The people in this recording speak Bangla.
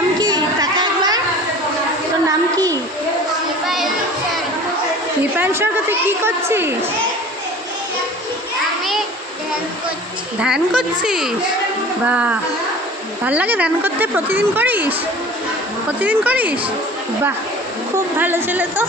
নাম কি? টাকা একবার। তোর নাম কি? কৃপায়ন সরকার। তুই কী করছিস? ধ্যান করছিস? বাহ, ভাল লাগে ধ্যান করতে? প্রতিদিন করিস? প্রতিদিন করিস? বাহ, খুব ভালো ছেলে তো।